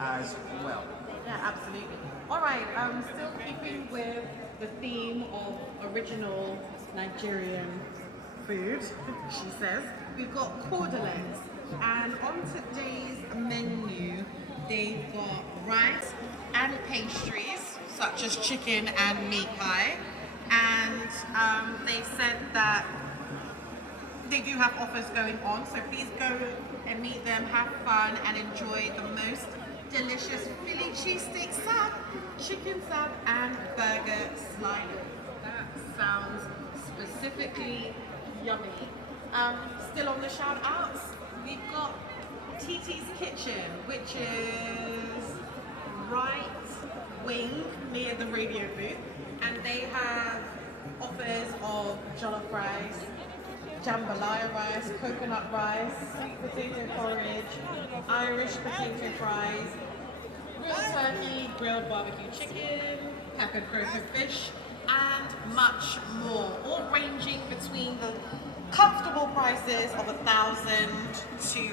as well. Yeah, absolutely. All right, still keeping with the theme of original Nigerian food, she says. We've got cordelettes, and on today's menu, they've got rice and pastries, such as chicken and meat pie. And they said that they do have offers going on, so please go and meet them, have fun, and enjoy the most delicious Philly cheesesteak sub, chicken sub, and burger sliders. That sounds specifically yummy. Still on the shout outs, we've got TT's Kitchen, which is right wing near the radio booth, and they have offers of jollof rice, jambalaya rice, coconut rice, sweet potato porridge, Irish potato fries, grilled turkey, grilled barbecue chicken, peppered croaker fish, and much more, all ranging between the comfortable prices of 1,000 to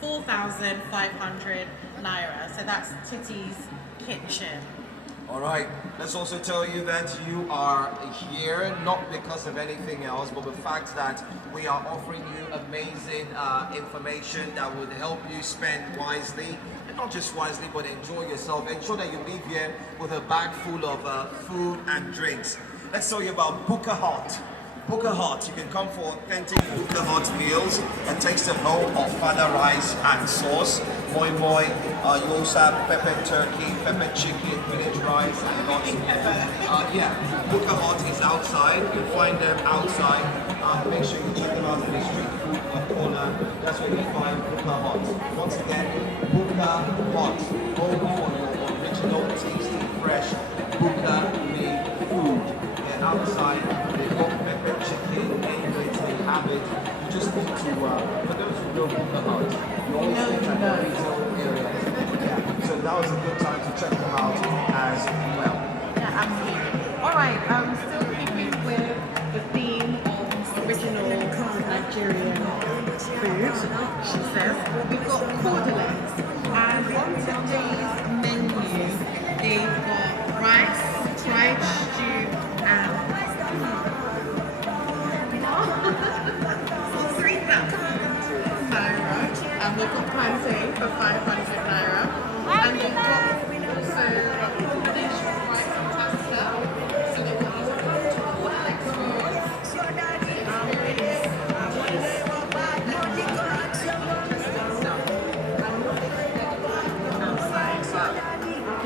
4,500 naira. So that's Titty's Kitchen. All right, let's also tell you that you are here not because of anything else, but the fact that we are offering you amazing information that would help you spend wisely, and not just wisely, but enjoy yourself. Ensure that you leave here with a bag full of food and drinks. Let's tell you about Buka Hot. Buka Hot, you can come for authentic Buka Hot meals, a taste of home of fada rice and sauce, moi moi, you also have pepper turkey, pepper chicken, village rice, and lots more. Yeah, Buka Hot is outside, you'll find them outside. Make sure you check them out in the street food corner. That's where you find Buka Hot. Once again, Buka Hot, home for your original, tasty, fresh, Buka made food. And outside, they've got pepper chicken, eggs, they have it. You just need to, for those who know Buka Hut, you always think at the retail area. Yeah, so that was a good time to check them out as well. Yeah, absolutely. All right, still keeping with the theme of original Nigerian food, she says, we've got cordelettes, and on today's